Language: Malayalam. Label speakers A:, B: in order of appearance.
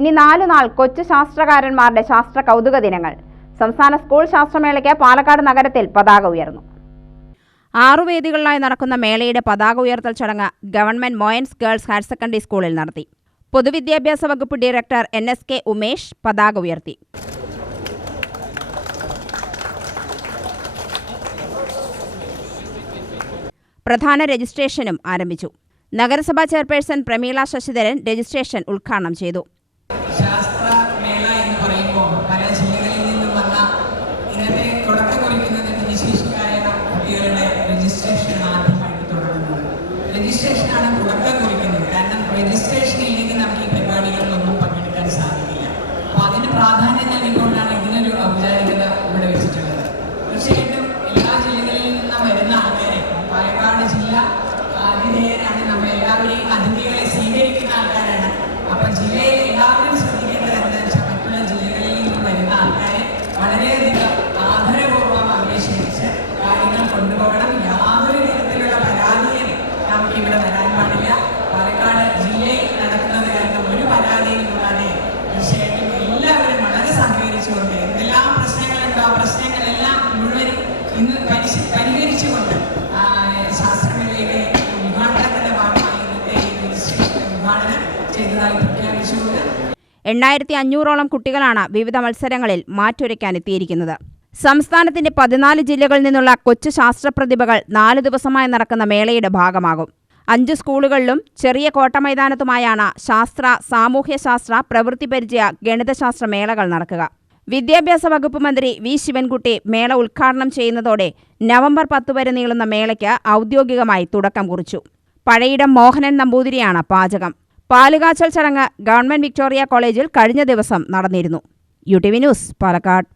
A: ഇനി നാലു നാൾ കൊച്ചു ശാസ്ത്രകാരന്മാരുടെ ശാസ്ത്ര കൗതുക ദിനങ്ങൾ. സംസ്ഥാന സ്കൂൾ ശാസ്ത്രമേളയ്ക്ക് പാലക്കാട് നഗരത്തിൽ പതാക ഉയർന്നു. ആറു വേദികളിലായി നടക്കുന്ന മേളയുടെ പതാക ഉയർത്തൽ ചടങ്ങ് government Moyan's girls higher secondary സ്കൂളിൽ നടത്തി. പൊതുവിദ്യാഭ്യാസ വകുപ്പ് director N S K Umesh പതാക ഉയർത്തി. പ്രധാന രജിസ്ട്രേഷനും ആരംഭിച്ചു. നഗരസഭാ ചെയർപേഴ്സൺ പ്രമീള ശശിധരൻ രജിസ്ട്രേഷൻ ഉദ്ഘാടനം ചെയ്തു.
B: രജിസ്ട്രേഷനാണ് തുടക്കം കുറിക്കുന്നത്. കാരണം രജിസ്ട്രേഷൻ ഇല്ലെങ്കിൽ നമുക്ക് ഈ പരിപാടികളിലൊന്നും പങ്കെടുക്കാൻ സാധിക്കില്ല. അപ്പോൾ അതിന് പ്രാധാന്യം നൽകിക്കൊണ്ടാണ് ഇതിനൊരു ഔപചാരികത ഇവിടെ വെച്ചിട്ടുള്ളത്. തീർച്ചയായിട്ടും എല്ലാ ജില്ലകളിൽ നിന്നും വരുന്ന ആൾക്കാരെ പാലക്കാട് ജില്ല ആതിഥേയരാണ് നമ്മൾ എല്ലാവരെയും അതിഥികളെ സ്വീകരിക്കുന്ന ആൾക്കാരാണ്. അപ്പം ജില്ലയിൽ എല്ലാവരും ശ്രദ്ധിക്കേണ്ടത് എന്താണെന്ന് വെച്ചാൽ മറ്റുള്ള ജില്ലകളിൽ നിന്നും വരുന്ന ആൾക്കാരെ വളരെയധികം ആദരപൂർവം അപേക്ഷിച്ച് കാര്യങ്ങൾ കൊണ്ടുപോകണം. ഇവിടെ വരാൻ പാടില്ല. പാലക്കാട് ജില്ലയിൽ നടക്കുന്നത് കാരണം ഒരു പരാതിയും കൂടാതെ തീർച്ചയായിട്ടും എല്ലാവരും വളരെ സഹകരിച്ചുകൊണ്ട് എന്തെല്ലാം പ്രശ്നങ്ങളുണ്ടോ ആ പ്രശ്നങ്ങളെല്ലാം മുഴുവനും ഇന്ന് പരിശ- പരിഹരിച്ചുകൊണ്ട് ശാസ്ത്രമേളയുടെ ഉദ്ഘാടനത്തിന്റെ ഭാഗമായി ഇന്നത്തെ ഉദ്ഘാടനം ചെയ്തതായി പ്രഖ്യാപിച്ചുകൊണ്ട്
A: എണ്ണായിരത്തി അഞ്ഞൂറോളം കുട്ടികളാണ് വിവിധ മത്സരങ്ങളിൽ മാറ്റുരയ്ക്കാനെത്തിയിരിക്കുന്നത് സംസ്ഥാനത്തിന്റെ പതിനാല് ജില്ലകളിൽ നിന്നുള്ള കൊച്ചു ശാസ്ത്രപ്രതിഭകൾ നാല് ദിവസമായി നടക്കുന്ന മേളയുടെ ഭാഗമാകും. അഞ്ച് സ്കൂളുകളിലും ചെറിയ കോട്ടമൈതാനത്തുമായാണ് ശാസ്ത്ര സാമൂഹ്യശാസ്ത്ര പ്രവൃത്തി പരിചയ ഗണിതശാസ്ത്ര മേളകൾ നടക്കുക. വിദ്യാഭ്യാസ വകുപ്പ് മന്ത്രി വി. ശിവൻകുട്ടി മേള ഉദ്ഘാടനം ചെയ്യുന്നതോടെ നവംബർ പത്ത് വരെ നീളുന്ന മേളയ്ക്ക് ഔദ്യോഗികമായി തുടക്കം കുറിച്ചു. പഴയിടം മോഹനൻ നമ്പൂതിരിയാണ് പാചകം. പാലുകാച്ചൽ ചടങ്ങ് ഗവൺമെന്റ് വിക്ടോറിയ കോളേജിൽ കഴിഞ്ഞ ദിവസം നടന്നിരുന്നു. U T V news Palakkad.